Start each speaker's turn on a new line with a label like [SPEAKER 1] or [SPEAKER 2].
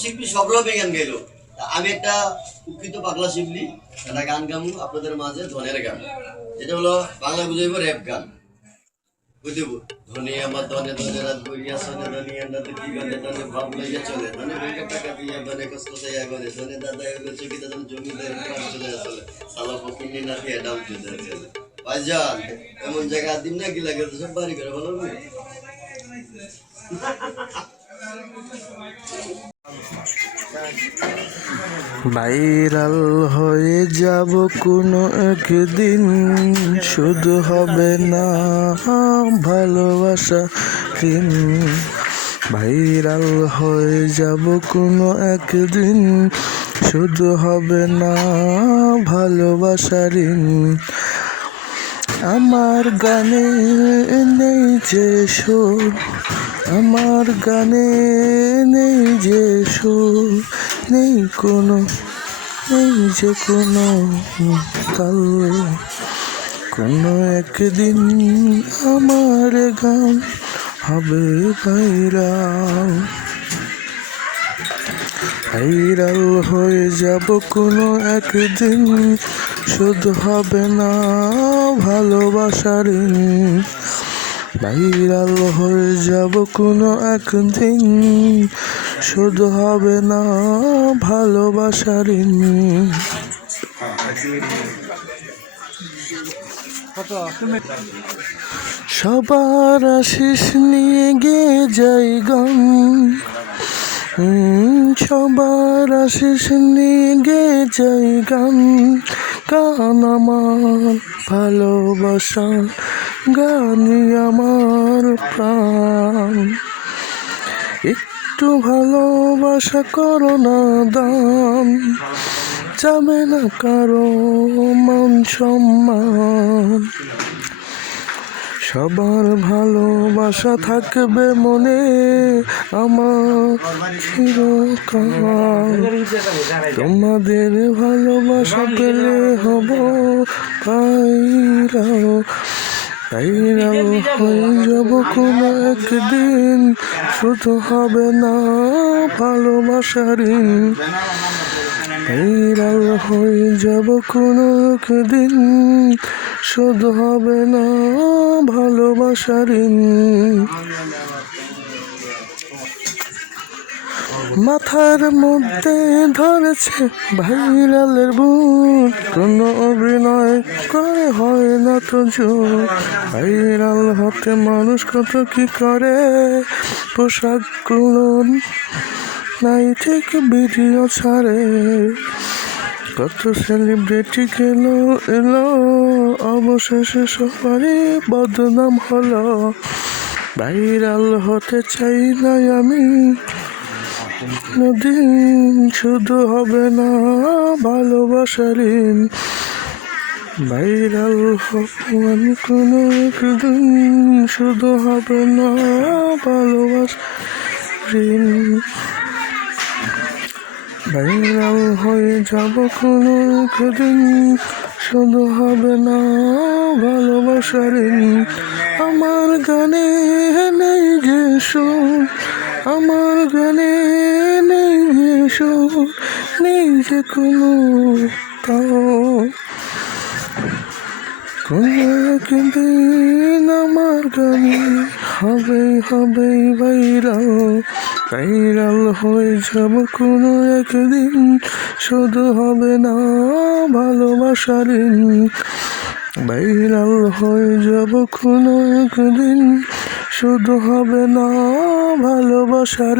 [SPEAKER 1] শিল্পী সব রকমের গান গাইলো। আমি একটা উৎকৃত পাগলা শিবলি, একটা গান গামু, আপনাদের মাঝে ধনের গান। যেটা হলো বাংলা বুঝাইব র্যাপ গান। বুঝিব ধনী ধনে কি চলে। ধনে দাদা এমন জায়গা দিন না কি লাগে সব বাড়ি করে ভালো
[SPEAKER 2] ভাইরাল হয়ে যাব কোনো একদিন। শুধু হবে না ভালোবাসা ঋণ ভাইরাল হয়ে যাব কোনো একদিন। শুধু হবে না ভালোবাসা, ঋণ। আমার গানে নেই যে সুর। আমার গানে নেই যে সুর, নেই কোনো, নেই যে কোনো তাল। কোনো একদিন আমার গান হবে ভাইরাল। ভাইরাল হয়ে যাব কোনো একদিন, শুধু হবে না ভালোবাসার ঋণ। ভাইরাল হয়ে যাব কোনো একদিন শুধু হবে না ভালোবাসার। সবার আশিস নিয়ে গে যাই গান সবার আশিস নিয়ে গে যাই গান গান আমার, ভালোবাসা, গানই আমার প্রাণ। একটু ভালোবাসা করো না দান যাবে না কারও মান সম্মান। সবার ভালোবাসা থাকবে মনে আমার চিরকাল। তোমাদের ভালোবাসা পেলে হব পাইরাও পাইরাও হয়ে যাব কোনো একদিন। শুধু হবে না ভালোবাসার ঋণ। ভাইরাল হয়ে যাব কোনো একদিন। শুধু হবে না মাথার মধ্যে ধরেছে ভাইরালের বুট কোনো অভিনয় করে হয় না তো ভাইরাল হতে মানুষ কত কি করে? পোশাকগুলো নাই ঠিক, ভিডিও ছাড়ে। কত সেলিব্রিটি গেল, এলো, অবশেষে সবারই বদনাম হলো ভাইরাল হতে চাই না আমি দিন শুধু হবে না ভালোবাসার ঋণ। ভাইরাল হব আমি কোনো একদিন শুধু হবে না ভালোবাসার ঋণ। ভাইরাল হয়ে যাব কোনো একদিন। শুধু হবে না ভালোবাসার। আমার গানে নেই যে আমার গানে নেই যে নেই যে কোনো তাও কোনো একদিন আমার গানে হবে হবে ভাইরাল ভাইরাল হয়ে যাব কোনো একদিন। শুধু হবে না ভালোবাসার বাইরাল হয়ে যাব কোনো একদিন। শুধু হবে না ভালোবাসার।